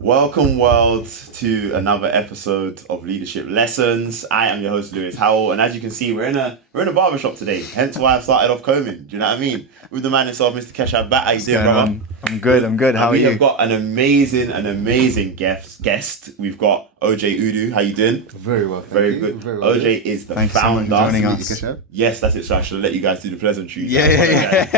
Welcome, world, to another episode of Leadership Lessons. I am your host, Lewis Howell, and as you can see, we're in a barbershop today. Hence why I started off combing. Do you know what I mean? With the man himself, Mr. Keshav. How you doing, brother? I'm good. How are you? We have got an amazing guest. We've got OJ Udu. How you doing? Very well. Very good. Very well. OJ is the Thanks founder. so much for joining us. Yes, that's it. So I should have let you guys do the pleasantries. Yeah.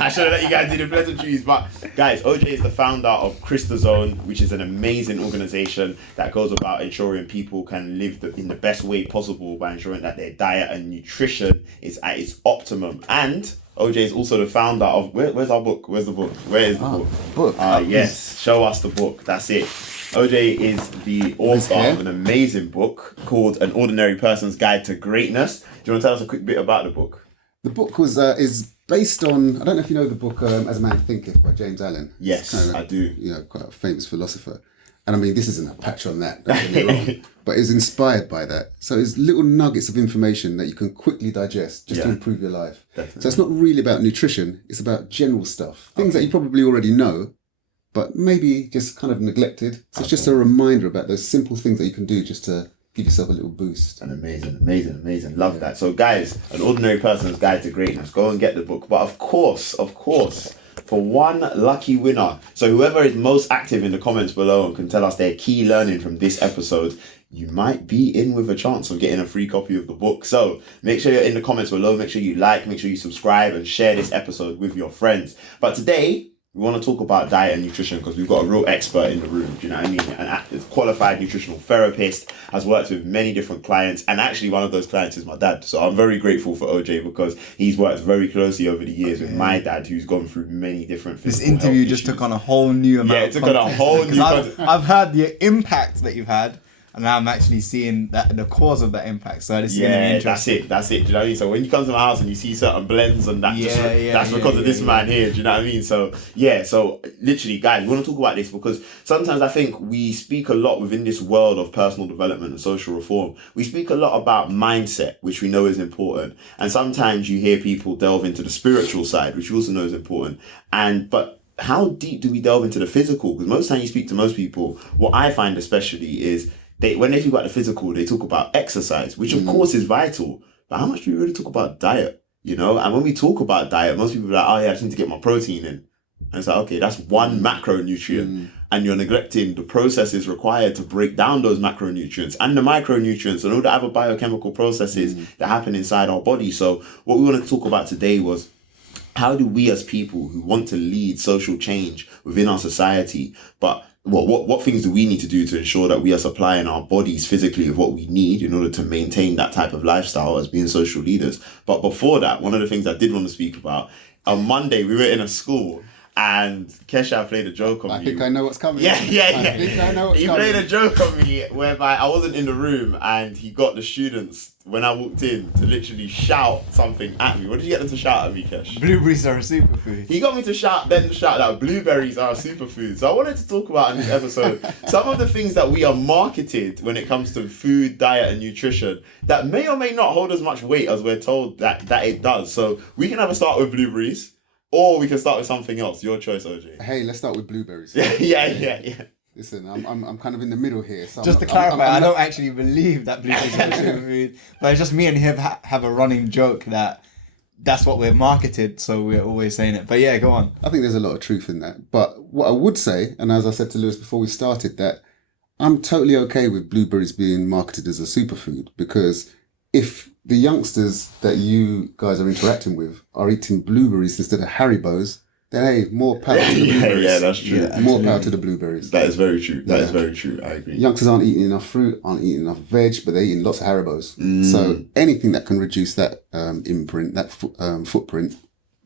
I should have let you guys do the pleasantries. But guys, OJ is the founder of Zone, which is an amazing organization that goes about ensuring people can live in the best way possible by ensuring that their diet and nutrition is at its optimum. And OJ is also the founder of where's our book? Where's the book? Where is the book? Yes, show us the book. That's it. OJ is the author of an amazing book called An Ordinary Person's Guide to Greatness. Do you want to tell us a quick bit about the book? The book is based on, I don't know if you know the book As a Man Thinketh by James Allen. Yes, I do. Quite a famous philosopher. And I mean, this isn't a patch on that, don't get me wrong, but it's inspired by that. So it's little nuggets of information that you can quickly digest just to improve your life. Definitely. So it's not really about nutrition, it's about general stuff. Things that you probably already know, but maybe just kind of neglected. So it's just a reminder about those simple things that you can do just to give yourself a little boost. And amazing. Love that. So guys, An Ordinary Person's Guide to Greatness. Go and get the book. But of course, for one lucky winner. So whoever is most active in the comments below and can tell us their key learning from this episode, you might be in with a chance of getting a free copy of the book. So make sure you're in the comments below. Make sure you like, make sure you subscribe and share this episode with your friends. But today, we want to talk about diet and nutrition because we've got a real expert in the room. Do you know what I mean? An qualified nutritional therapist, has worked with many different clients, and actually one of those clients is my dad. So I'm very grateful for OJ because he's worked very closely over the years with my dad, who's gone through many different physical This interview just issues. took on a whole new amount. Yeah, it took on a whole new. I've heard the impact that you've had, and now I'm actually seeing the cause of that impact. So this is going to be interesting. That's it. Do you know what I mean? So when you come to my house and you see certain blends and that, that's because of this man here. Do you know what I mean? So so literally, guys, we want to talk about this because sometimes I think we speak a lot within this world of personal development and social reform. We speak a lot about mindset, which we know is important, and sometimes you hear people delve into the spiritual side, which we also know is important. But how deep do we delve into the physical? Because most time you speak to most people, what I find especially is when they talk about the physical, they talk about exercise, which of course is vital. But how much do we really talk about diet? You know, and when we talk about diet, most people are like, oh yeah, I just need to get my protein in. And it's like, okay, that's one macronutrient. And you're neglecting the processes required to break down those macronutrients and the micronutrients and all the other biochemical processes that happen inside our body. So what we want to talk about today was, how do we as people who want to lead social change within our society, but what things do we need to do to ensure that we are supplying our bodies physically with what we need in order to maintain that type of lifestyle as being social leaders? But before that, one of the things I did want to speak about, on Monday we were in a school and Keshav played a joke on me. I think I know what's coming. Yeah. I think I know what's He coming. played a joke on me whereby I wasn't in the room and he got the students, when I walked in, to literally shout something at me. What did you get them to shout at me, Kesh? Blueberries are a superfood. He got me to shout that blueberries are a superfood. So I wanted to talk about in this episode some of the things that we are marketed when it comes to food, diet, and nutrition that may or may not hold as much weight as we're told that it does. So we can have a start with blueberries, or we can start with something else. Your choice, OJ. Hey, let's start with blueberries. Yeah. Listen, I'm kind of in the middle here. So Just to clarify, I don't actually believe that blueberries are a superfood, but it's just me and him have a running joke that's what we're marketed, so we're always saying it. But yeah, go on. I think there's a lot of truth in that. But what I would say, and as I said to Lewis before we started, that I'm totally okay with blueberries being marketed as a superfood, because if the youngsters that you guys are interacting with are eating blueberries instead of Haribos, then hey, more power to the blueberries. Yeah, that's true. More power to the blueberries. That is very true. That is very true. I agree. Youngsters aren't eating enough fruit, aren't eating enough veg, but they're eating lots of Haribos. So anything that can reduce that imprint, that footprint,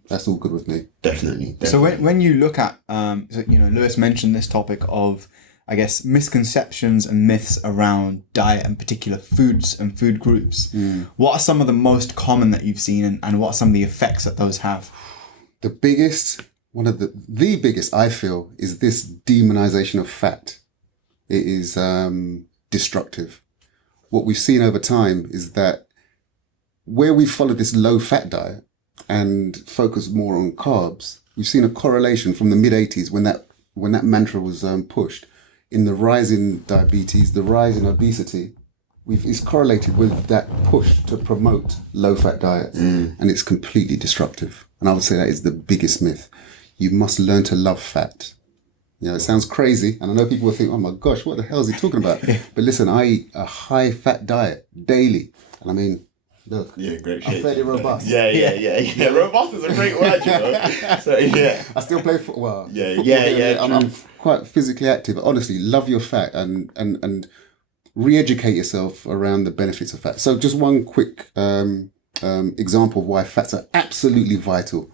that's all good with me. Definitely. So when you look at, Lewis mentioned this topic of, I guess, misconceptions and myths around diet and particular foods and food groups. What are some of the most common that you've seen, and what are some of the effects that those have? The biggest, one of the biggest, I feel, is this demonization of fat. It is destructive. What we've seen over time is that where we follow this low fat diet and focus more on carbs, we've seen a correlation from the mid-80s when that mantra was pushed. in the rise in diabetes, the rise in obesity, is correlated with that push to promote low-fat diets, and it's completely destructive. And I would say that is the biggest myth. You must learn to love fat. You know, it sounds crazy, and I know people will think, "Oh my gosh, what the hell is he talking about?" But listen, I eat a high-fat diet daily, and I mean, look, great I'm shape. fairly robust. Yeah. Robust is a great word, you know. So yeah, I still play football. Yeah. I'm quite physically active. Honestly, love your fat and re-educate yourself around the benefits of fat. So just one quick example of why fats are absolutely vital.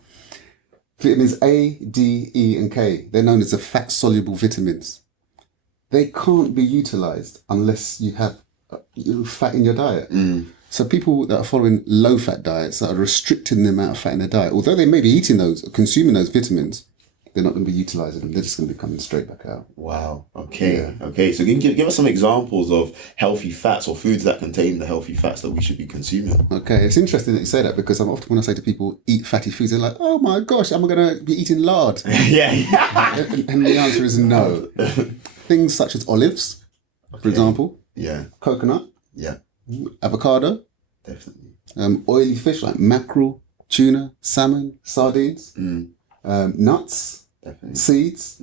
Vitamins A, D, E, and K, they're known as the fat-soluble vitamins. They can't be utilized unless you have fat in your diet. So people that are following low-fat diets, that are restricting the amount of fat in their diet, although they may be eating those, consuming those vitamins, they're not going to be utilizing them. They're just going to be coming straight back out. Wow. Okay. So can you give us some examples of healthy fats or foods that contain the healthy fats that we should be consuming? Okay, it's interesting that you say that, because I'm often, when I say to people, eat fatty foods, they're like, "Oh my gosh, am I going to be eating lard?" and the answer is no. Things such as olives, for example. Yeah. Coconut. Yeah. Avocado. Definitely. Oily fish like mackerel, tuna, salmon, sardines. Nuts. Definitely. Seeds.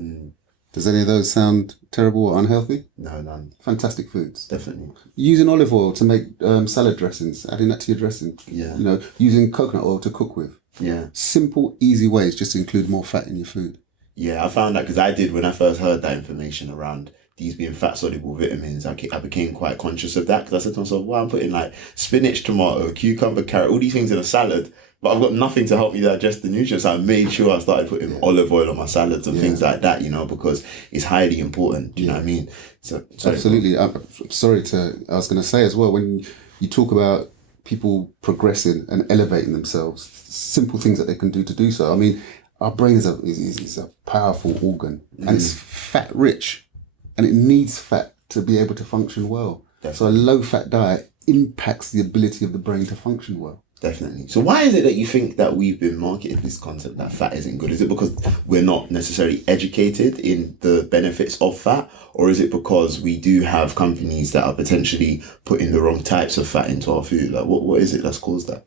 Does any of those sound terrible or unhealthy? No, none. Fantastic foods. Definitely. Using olive oil to make salad dressings, adding that to your dressing. Yeah. You know, using coconut oil to cook with. Yeah. Simple, easy ways just to include more fat in your food. Yeah, I found that because I did, when I first heard that information around these being fat-soluble vitamins, I became quite conscious of that, because I said to myself, well, I'm putting like spinach, tomato, cucumber, carrot, all these things in a salad, but I've got nothing to help me digest the nutrients. So I made sure I started putting olive oil on my salads and things like that, you know, because it's highly important. Do you know what I mean? So absolutely. I was going to say as well, when you talk about people progressing and elevating themselves, simple things that they can do to do so. I mean, our brain is a powerful organ, and it's fat rich, and it needs fat to be able to function well. Definitely. So a low-fat diet impacts the ability of the brain to function well. Definitely. So why is it that you think that we've been marketed this concept that fat isn't good? Is it because we're not necessarily educated in the benefits of fat? Or is it because we do have companies that are potentially putting the wrong types of fat into our food? Like, what is it that's caused that?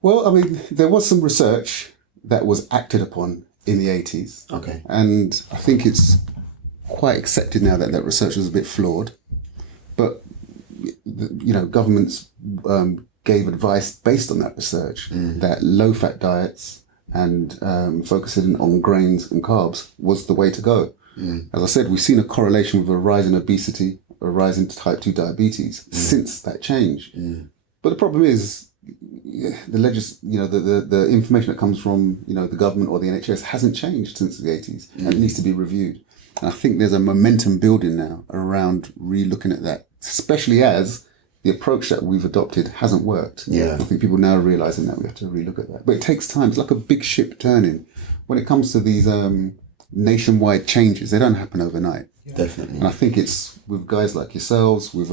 Well, I mean, there was some research that was acted upon in the 80s. Okay. And I think it's quite accepted now that that research was a bit flawed. But, you know, governments gave advice based on that research that low-fat diets and focusing on grains and carbs was the way to go. As I said, we've seen a correlation with a rise in obesity, a rise in type 2 diabetes since that change. But the problem is, the information that comes from, you know, the government or the NHS hasn't changed since the 80s, and it needs to be reviewed. And I think there's a momentum building now around re-looking at that, especially as the approach that we've adopted hasn't worked. Yeah. I think people now are realising that we have to relook at that. But it takes time. It's like a big ship turning. When it comes to these nationwide changes, they don't happen overnight. Yeah. Definitely. And I think it's with guys like yourselves, with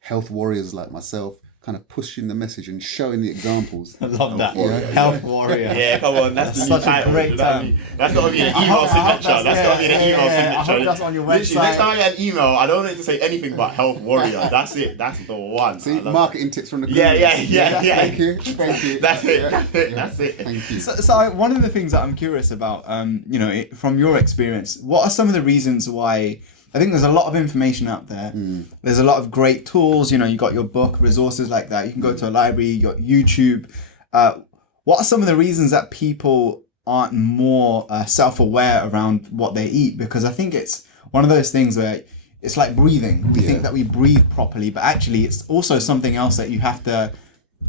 health warriors like myself, kind of pushing the message and showing the examples. I love that. Health warrior. Yeah, come on. That's such a great term. That's got to be an email signature. That's got to be an email signature. I hope that's on your website. Literally, next time I get an email, I don't want it to say anything but health warrior. That's it. That's the one. See, marketing tips from the Yeah. Thank you. That's it. Thank you. So one of the things that I'm curious about, from your experience, what are some of the reasons why? I think there's a lot of information out there. There's a lot of great tools. You know, you got your book, resources like that. You can go to a library, you got YouTube. What are some of the reasons that people aren't more self-aware around what they eat? Because I think it's one of those things where it's like breathing. We think that we breathe properly, but actually it's also something else that you have to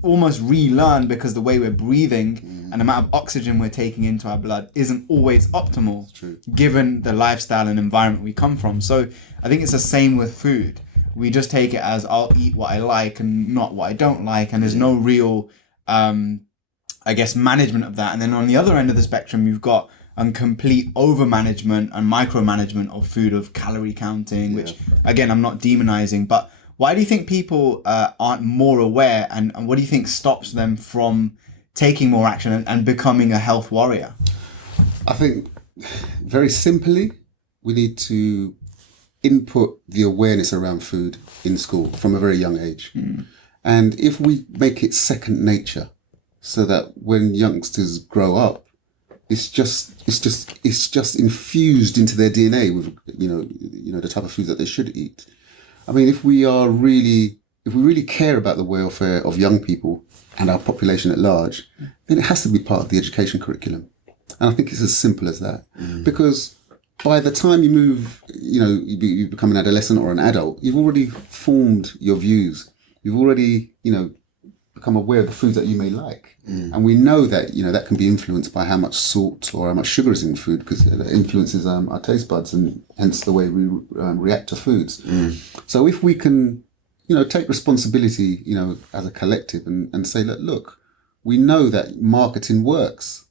almost relearn, because the way we're breathing and the amount of oxygen we're taking into our blood isn't always optimal, given the lifestyle and environment we come from. So I think it's the same with food. We just take it as I'll eat what I like and not what I don't like, and there's no real management of that. And then on the other end of the spectrum, you've got complete over-management and micromanagement of food, of calorie counting, which again, I'm not demonizing, but why do you think people aren't more aware, and what do you think stops them from taking more action and becoming a health warrior? I think very simply, we need to input the awareness around food in school from a very young age. And if we make it second nature, so that when youngsters grow up, it's just infused into their DNA with the type of foods that they should eat. I mean, if we really care about the welfare of young people and our population at large, then it has to be part of the education curriculum. And I think it's as simple as that. Because by the time you move, you become an adolescent or an adult, you've already formed your views. You've already, become aware of the foods that you may like. And we know that, that can be influenced by how much salt or how much sugar is in food, because it influences our taste buds and hence the way we react to foods. So if we can, take responsibility, as a collective and say, look, we know that marketing works.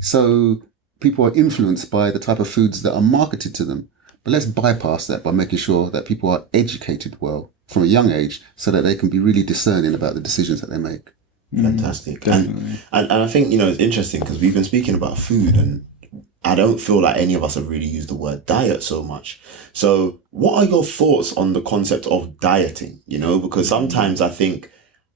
So people are influenced by the type of foods that are marketed to them. But let's bypass that by making sure that people are educated well from a young age so that they can be really discerning about the decisions that they make. Fantastic. And I think, it's interesting because we've been speaking about food and I don't feel like any of us have really used the word diet so much. So what are your thoughts on the concept of dieting? Because sometimes I think,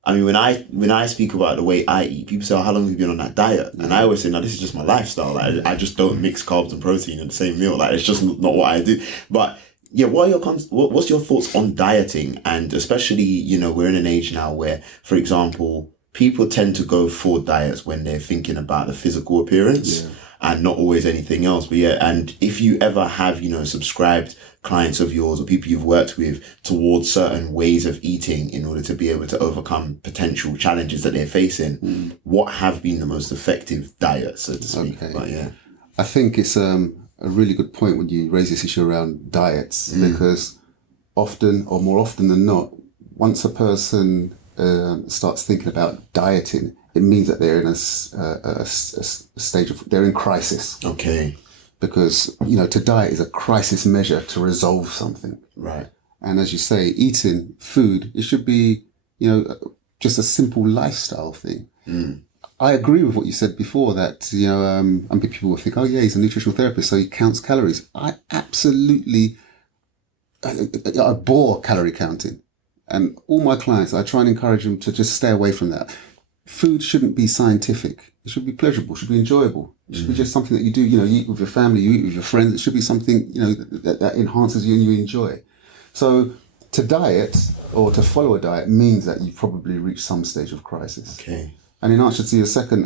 when I speak about the way I eat, people say, how long have you been on that diet? And I always say, no, this is just my lifestyle. Like, I just don't mix carbs and protein in the same meal. Like, it's just not what I do. But yeah, what's your thoughts on dieting? And especially, we're in an age now where, for example, people tend to go for diets when they're thinking about the physical appearance and not always anything else. But yeah, and if you ever have, subscribed clients of yours or people you've worked with towards certain ways of eating in order to be able to overcome potential challenges that they're facing, what have been the most effective diets, so to speak? Okay. But yeah, I think it's a really good point when you raise this issue around diets, because often or more often than not, once a person starts thinking about dieting, it means that they're in a stage of, they're in crisis. Okay. Because, to diet is a crisis measure to resolve something. Right. And as you say, eating food, it should be, just a simple lifestyle thing. I agree with what you said before that, and people will think, oh yeah, he's a nutritional therapist, so he counts calories. I absolutely abhor calorie counting. And all my clients, I try and encourage them to just stay away from that. Food shouldn't be scientific. It should be pleasurable, should be enjoyable. It should be just something that you do, you eat with your family, you eat with your friends. It should be something, that enhances you and you enjoy. So to diet or to follow a diet means that you've probably reached some stage of crisis. Okay. And in answer to your second,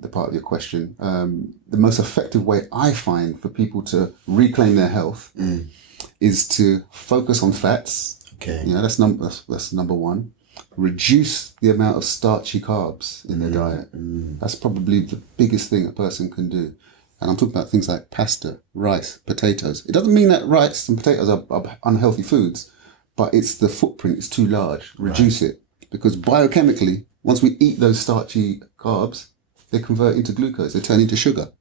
the part of your question, the most effective way I find for people to reclaim their health is to focus on fats. Okay. That's number one. Reduce the amount of starchy carbs in their diet. That's probably the biggest thing a person can do. And I'm talking about things like pasta, rice, potatoes. It doesn't mean that rice and potatoes are unhealthy foods, but it's the footprint is too large. Reduce it. Because biochemically, once we eat those starchy carbs, they convert into glucose. They turn into sugar.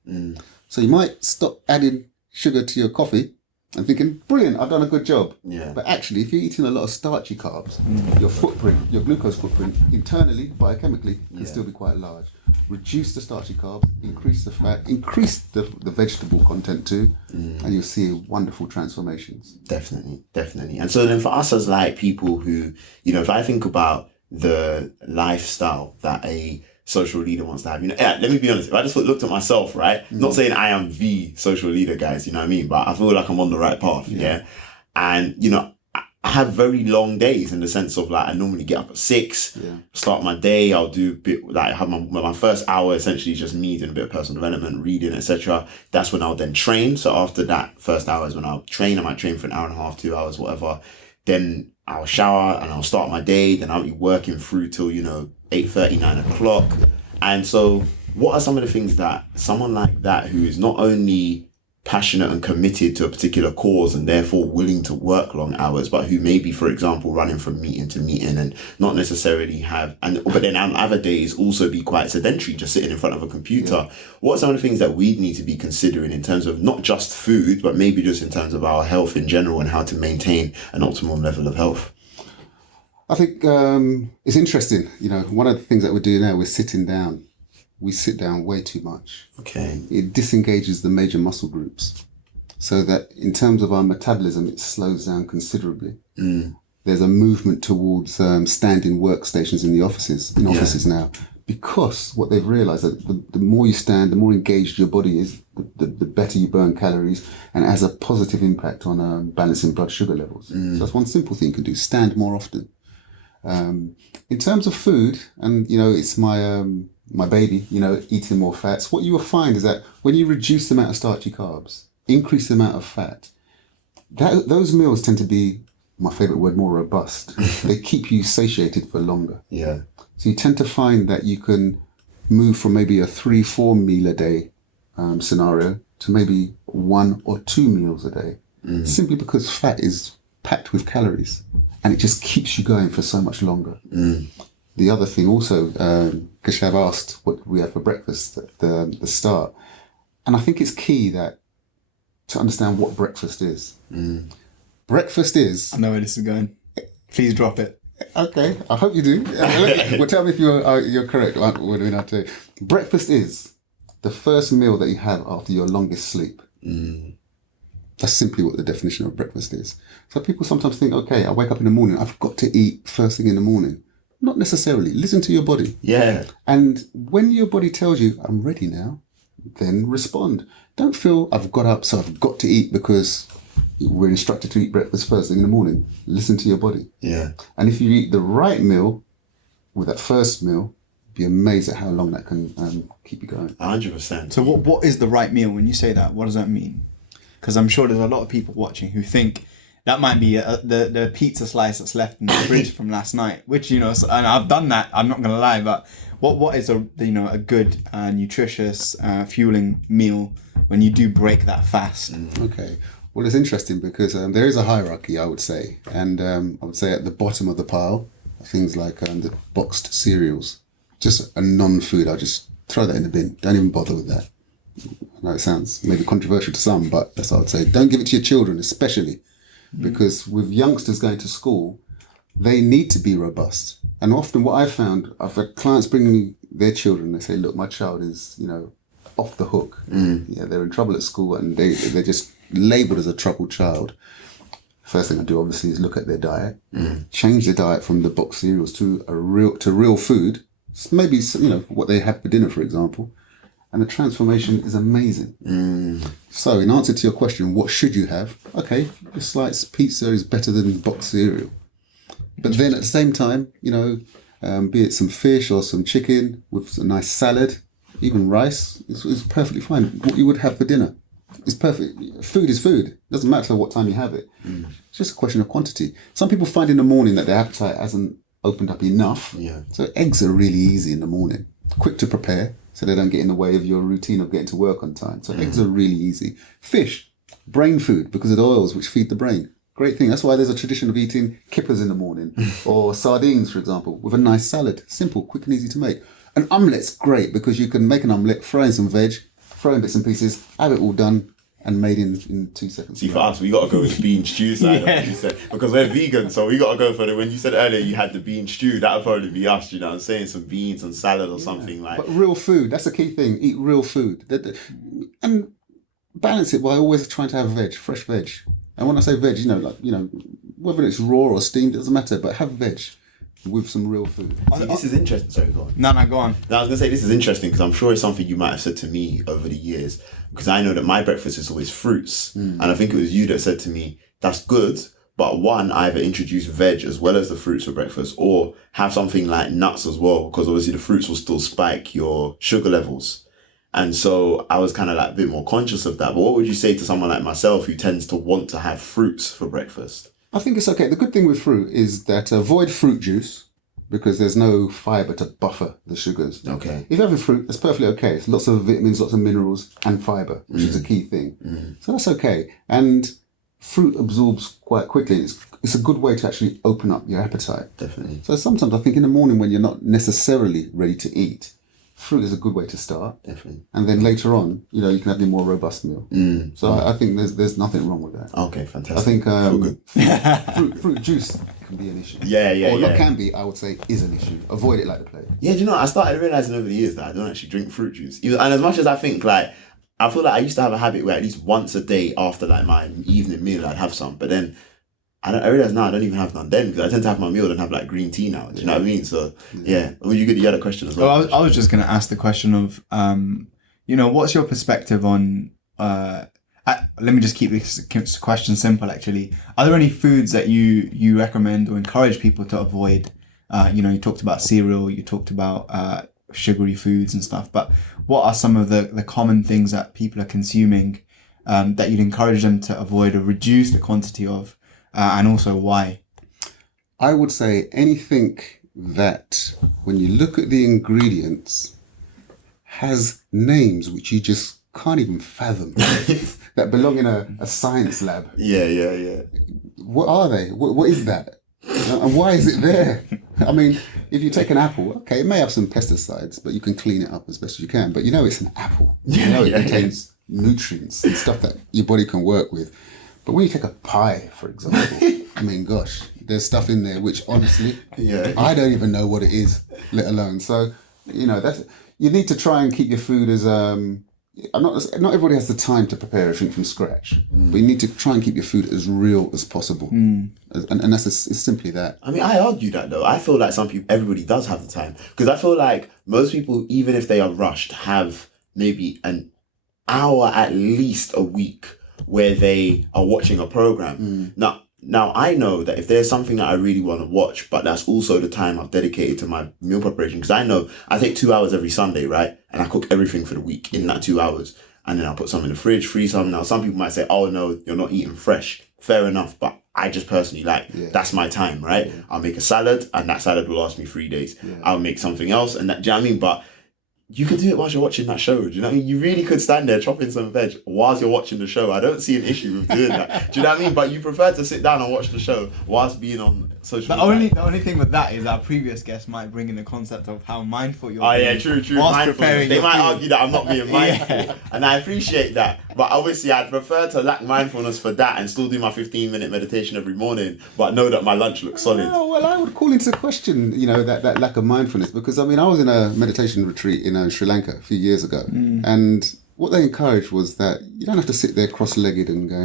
So you might stop adding sugar to your coffee and thinking, brilliant, I've done a good job. Yeah. But actually, if you're eating a lot of starchy carbs, your footprint, your glucose footprint, internally, biochemically, can still be quite large. Reduce the starchy carbs, increase the fat, increase the vegetable content too, and you'll see wonderful transformations. Definitely. And so then for us as like people who, if I think about the lifestyle that a social leader wants to have, let me be honest, if I just looked at myself, right, not saying I am the social leader, guys, you know what I mean, but I feel like I'm on the right path, and I have very long days in the sense of like I normally get up at 6, start my day, I'll do a bit like have my first hour essentially just me doing a bit of personal development, reading, etc. That's when I'll then train. So after that first hour is when I'll train. I might train for an hour and a half, 2 hours, whatever. Then I'll shower and I'll start my day. Then I'll be working through till 8:30, 9 o'clock. And so what are some of the things that someone like that who is not only passionate and committed to a particular cause and therefore willing to work long hours, but who may be, for example, running from meeting to meeting and not necessarily but then on other days also be quite sedentary, just sitting in front of a computer. What are some of the things that we need to be considering in terms of not just food, but maybe just in terms of our health in general and how to maintain an optimal level of health? I think it's interesting. One of the things that we're doing now, we're sitting down. We sit down way too much. Okay. It disengages the major muscle groups. so that in terms of our metabolism, it slows down considerably. There's a movement towards standing workstations in offices now, because what they've realized that the more you stand, the more engaged your body is, the better you burn calories, and it has a positive impact on balancing blood sugar levels. So that's one simple thing you can do: stand more often. In terms of food, and it's my baby, eating more fats. What you will find is that when you reduce the amount of starchy carbs, increase the amount of fat, those meals tend to be, my favorite word, more robust. They keep you satiated for longer. Yeah. So you tend to find that you can move from maybe a 3-4 meal a day scenario to maybe 1 or 2 meals a day, simply because fat is packed with calories and it just keeps you going for so much longer. The other thing also, Keshav asked what we have for breakfast at the start. And I think it's key to understand what breakfast is. Breakfast is... I know where this is going. Please drop it. Okay, I hope you do. Well, tell me if you're correct. What do we not do? Breakfast is the first meal that you have after your longest sleep. That's simply what the definition of breakfast is. So people sometimes think, okay, I wake up in the morning, I've got to eat first thing in the morning. Not necessarily. Listen to your body. Yeah. And when your body tells you, I'm ready now, then respond. Don't feel I've got up, so I've got to eat because we're instructed to eat breakfast first thing in the morning. Listen to your body. Yeah. And if you eat the right meal with that first meal, be amazed at how long that can keep you going. 100%. So what is the right meal? When you say that, what does that mean? Because I'm sure there's a lot of people watching who think that might be the pizza slice that's left in the fridge from last night, which, and I've done that, I'm not going to lie, but what is a good, nutritious, fueling meal when you do break that fast? Okay. Well, it's interesting because there is a hierarchy, I would say. And I would say at the bottom of the pile are things like the boxed cereals. Just a non-food, I'll just throw that in the bin. Don't even bother with that. I know it sounds maybe controversial to some, but that's what I would say. Don't give it to your children, especially. Because with youngsters going to school, they need to be robust. And often what I've found, I've had clients bring me their children, they say, look, my child is, off the hook. Yeah, they're in trouble at school and they're just labelled as a troubled child. First thing I do obviously is look at their diet, change their diet from the box cereals to real food. Maybe, what they have for dinner, for example. And the transformation is amazing. So in answer to your question, what should you have? Okay, a slice pizza is better than box cereal. But then at the same time, be it some fish or some chicken with a nice salad, even rice, is perfectly fine. What you would have for dinner is perfect. Food is food. It doesn't matter what time you have it. It's just a question of quantity. Some people find in the morning that their appetite hasn't opened up enough. Yeah. So eggs are really easy in the morning. Quick to prepare, so they don't get in the way of your routine of getting to work on time. So eggs are really easy. Fish, brain food, because of the oils which feed the brain. Great thing. That's why there's a tradition of eating kippers in the morning or sardines, for example, with a nice salad. Simple, quick and easy to make. An omelette's great because you can make an omelette, throw in some veg, throw in bits and pieces, have it all done and made in 2 seconds. See, for us, we got to go with the bean stew side, like you said, because we're vegan, so we got to go for the, when you said earlier you had the bean stew, that would probably be us, you know what I'm saying? Some beans and salad or something like. But real food, that's the key thing. Eat real food. And balance it by always trying to have veg, fresh veg. And when I say veg, whether it's raw or steamed, it doesn't matter, but have veg with some real food. See, this is interesting. Sorry, go on. No, go on. Now, I was going to say, this is interesting because I'm sure it's something you might have said to me over the years, because I know that my breakfast is always fruits. And I think it was you that said to me, that's good, but one, either introduce veg as well as the fruits for breakfast, or have something like nuts as well, because obviously the fruits will still spike your sugar levels. And so I was kind of like a bit more conscious of that. But what would you say to someone like myself who tends to want to have fruits for breakfast? I think it's okay. The good thing with fruit is that avoid fruit juice because there's no fibre to buffer the sugars. Okay. If you have a fruit, that's perfectly okay. It's lots of vitamins, lots of minerals and fibre, which is a key thing. So that's okay. And fruit absorbs quite quickly. It's a good way to actually open up your appetite. Definitely. So sometimes I think in the morning when you're not necessarily ready to eat, fruit is a good way to start. Definitely. And then later on, you can have a more robust meal. So I think there's nothing wrong with that. Okay, fantastic. I think fruit juice can be an issue. Yeah. Or not can be, I would say is an issue. Avoid it like the plague. Yeah, do you know, I started realising over the years that I don't actually drink fruit juice. And as much as I think, like, I feel like I used to have a habit where at least once a day after like my evening meal, I'd have some. But then I realize now I don't even have none then, because I tend to have my meal and have like green tea now. Do you know what I mean? So yeah. Well, you had a question as well. Well, I was just going to ask the question of, what's your perspective on? Let me just keep this question simple. Actually, are there any foods that you recommend or encourage people to avoid? You talked about cereal, you talked about sugary foods and stuff, but what are some of the common things that people are consuming that you'd encourage them to avoid or reduce the quantity of, and also why? I would say anything that, when you look at the ingredients, has names which you just can't even fathom, that belong in a science lab. Yeah. What are they? What is that? And why is it there? I mean, if you take an apple, okay, it may have some pesticides, but you can clean it up as best as you can. But it's an apple. It contains nutrients and stuff that your body can work with. But when you take a pie, for example, I mean, gosh, there's stuff in there which, honestly, I don't even know what it is, let alone. So, that's, you need to try and keep your food as not everybody has the time to prepare everything from scratch, but you need to try and keep your food as real as possible, and that's it's simply that. I mean, I argue that though. I feel like everybody does have the time, because I feel like most people, even if they are rushed, have maybe an hour at least a week where they are watching a program. Now I know that if there's something that I really want to watch, but that's also the time I've dedicated to my meal preparation, because I know I take 2 hours every Sunday, right? And I cook everything for the week in that 2 hours. And then I'll put some in the fridge, freeze some. Now, some people might say, oh no, you're not eating fresh. Fair enough. But I just personally that's my time, right? Yeah. I'll make a salad, and that salad will last me 3 days. Yeah. I'll make something else, and that, do you know what I mean? But you could do it whilst you're watching that show. Do you know what I mean? You really could stand there chopping some veg whilst you're watching the show. I don't see an issue with doing that. Do you know what I mean? But you prefer to sit down and watch the show whilst being on social media. The only thing with that is our previous guest might bring in the concept of how mindful you're being. Oh yeah, true. Mindfulness. They might argue that I'm not being mindful. And I appreciate that. But obviously I'd prefer to lack mindfulness for that and still do my 15-minute meditation every morning, but know that my lunch looks solid. Oh, well, I would call into question, that lack of mindfulness, because I was in a meditation retreat in Sri Lanka a few years ago, and what they encouraged was that you don't have to sit there cross-legged and go,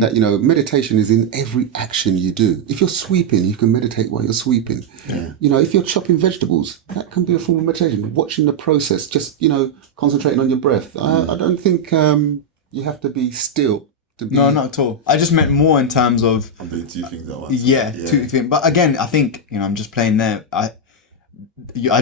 that, meditation is in every action you do. If you're sweeping, you can meditate while you're sweeping. Yeah. If you're chopping vegetables, that can be a form of meditation. Watching the process, just, concentrating on your breath. I don't think you have to be still. No, not at all. I just meant more in terms of... I'm doing two things at once. Yeah, two things. But again, I think, I'm just playing there. I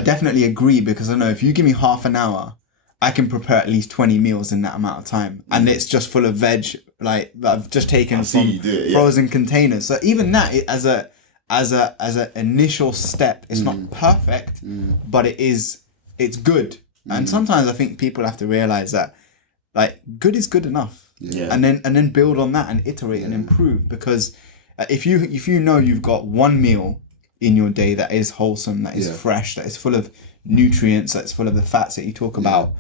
definitely agree, because I know if you give me half an hour, I can prepare at least 20 meals in that amount of time. And it's just full of veg, like, that I've just taken from frozen containers. So even that, as a initial step, it's not perfect, but it's good. And sometimes I think people have to realize that, like, good is good enough. Yeah. And then build on that and iterate and improve. Because if you know you've got one meal in your day that is wholesome, that is fresh, that is full of nutrients, that's full of the fats that you talk about,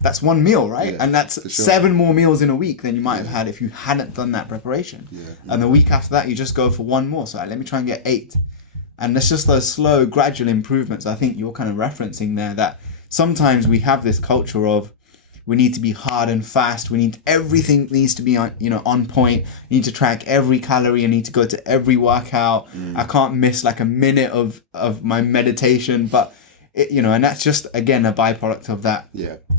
that's one meal, right? And that's 7 more meals in a week than you might have had if you hadn't done that preparation. And the week after that, you just go for 1 more. So let me try and get 8. And it's just those slow, gradual improvements I think you're kind of referencing there, that sometimes we have this culture of we need to be hard and fast. Everything needs to be on point. You need to track every calorie. I need to go to every workout. I can't miss like a minute of my meditation. But and that's just, again, a byproduct of that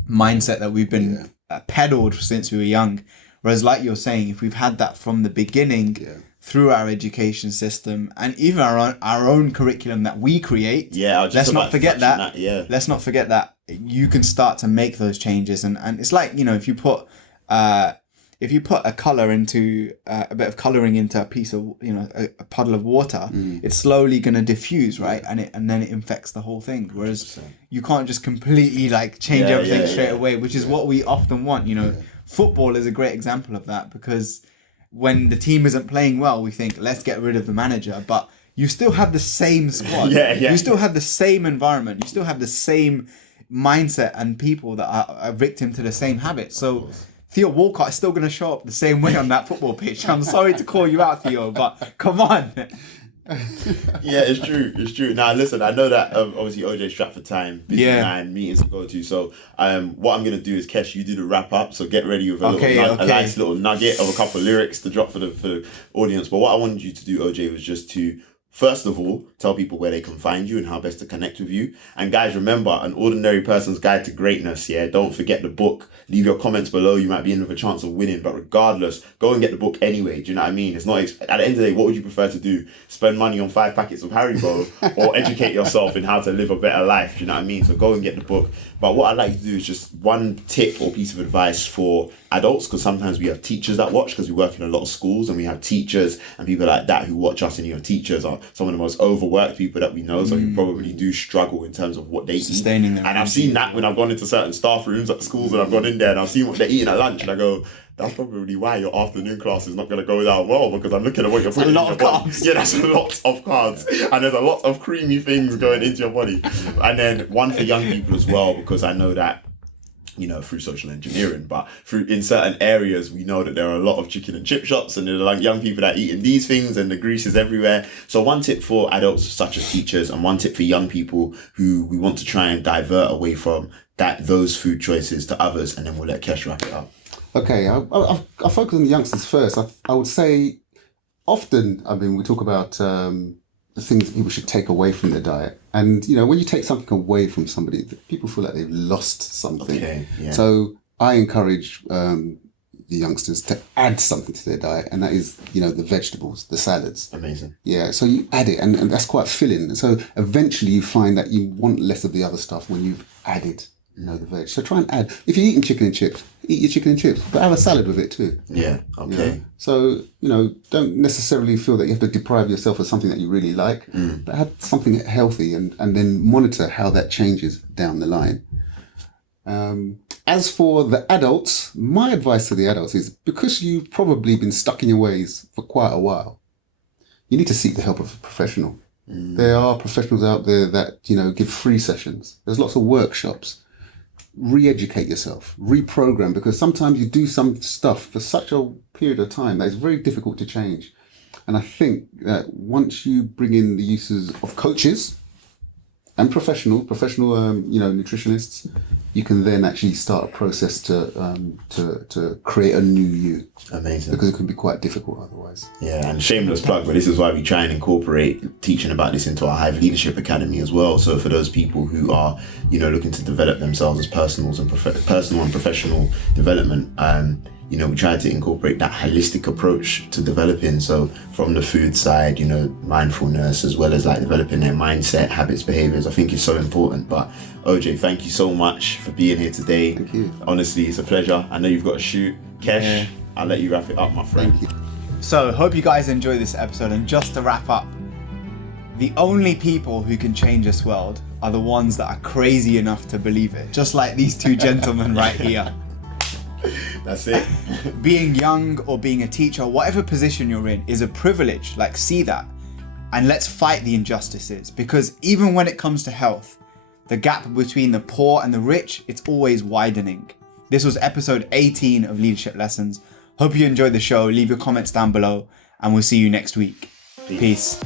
mindset that we've been peddled since we were young. Whereas, like you're saying, if we've had that from the beginning through our education system and even our own curriculum that we create, let's not forget that. Let's not forget that you can start to make those changes. And it's like, if you put a color into a bit of coloring into a piece of a puddle of water, it's slowly going to diffuse, right? And then it infects the whole thing. Whereas 100%. You can't just completely like change everything straight away, which is what we often want. Football is a great example of that, because when the team isn't playing well, we think, let's get rid of the manager, but you still have the same squad. You still have the same environment. You still have the same mindset and people that are victim to the same habits. So Theo Walcott is still going to show up the same way on that football pitch. I'm sorry to call you out, Theo, but come on. Yeah, it's true. It's true. Now, listen, I know that obviously OJ's strapped for time, busy man, meetings to go to. So, what I'm gonna do is, Kesh, you do the wrap up. So get ready with a nice little nugget of a couple of lyrics to drop for the audience. But what I wanted you to do, OJ, was just to, first of all, tell people where they can find you and how best to connect with you. And guys, remember, An Ordinary Person's Guide to Greatness. Yeah, don't forget the book. Leave your comments below. You might be in with a chance of winning, but regardless, go and get the book anyway. Do you know what I mean? It's not at the end of the day. What would you prefer to do? Spend money on 5 packets of Haribo, or educate yourself in how to live a better life? Do you know what I mean? So go and get the book. But what I'd like to do is just one tip or piece of advice for adults, because sometimes we have teachers that watch, because we work in a lot of schools, and we have teachers and people like that who watch us, and teachers are some of the most overworked people that we know, so who probably do struggle in terms of what they eat. And I've seen that when I've gone into certain staff rooms at schools, and I've gone in there and I've seen what they're eating at lunch, and I go, that's probably why your afternoon class is not going to go down well, because I'm looking at what you're putting in your body. Yeah, that's a lot of carbs. And there's a lot of creamy things going into your body. And then one for young people as well, because I know that, through social engineering, but in certain areas, we know that there are a lot of chicken and chip shops, and there are like young people that are eating these things, and the grease is everywhere. So one tip for adults such as teachers, and one tip for young people who we want to try and divert away from those food choices to others, and then we'll let Kesh wrap it up. Okay, I'll focus on the youngsters first. I would say often, we talk about the things that people should take away from their diet. And, when you take something away from somebody, people feel like they've lost something. Okay, yeah. So I encourage the youngsters to add something to their diet, and that is, the vegetables, the salads. Amazing. Yeah, so you add it, and that's quite filling. And so eventually you find that you want less of the other stuff when you've added the veg. So try and add. If you're eating chicken and chips, eat your chicken and chips, but have a salad with it too. Yeah, okay. So, don't necessarily feel that you have to deprive yourself of something that you really like, but have something healthy, and then monitor how that changes down the line. As for the adults, my advice to the adults is, because you've probably been stuck in your ways for quite a while, you need to seek the help of a professional. There are professionals out there that, give free sessions. There's lots of workshops. Re-educate yourself, reprogram, because sometimes you do some stuff for such a period of time that it's very difficult to change. And I think that once you bring in the uses of coaches and professional, nutritionists, you can then actually start a process to create a new you. Amazing. Because it can be quite difficult otherwise. Yeah, and shameless plug, but this is why we try and incorporate teaching about this into our Hive Leadership Academy as well. So for those people who are, looking to develop themselves as personal and professional development, we try to incorporate that holistic approach to developing. So from the food side, mindfulness, as well as like developing their mindset, habits, behaviors, I think is so important. But OJ, thank you so much for being here today. Thank you. Honestly, it's a pleasure. I know you've got to shoot. Kesh, I'll let you wrap it up, my friend. Thank you. So, hope you guys enjoyed this episode. And just to wrap up, the only people who can change this world are the ones that are crazy enough to believe it. Just like these two gentlemen right here. That's it. Being young or being a teacher, whatever position you're in, is a privilege. Like, see that. And let's fight the injustices. Because even when it comes to health, the gap between the poor and the rich, it's always widening. This was episode 18 of Leadership Lessons. Hope you enjoyed the show. Leave your comments down below, and we'll see you next week. Peace.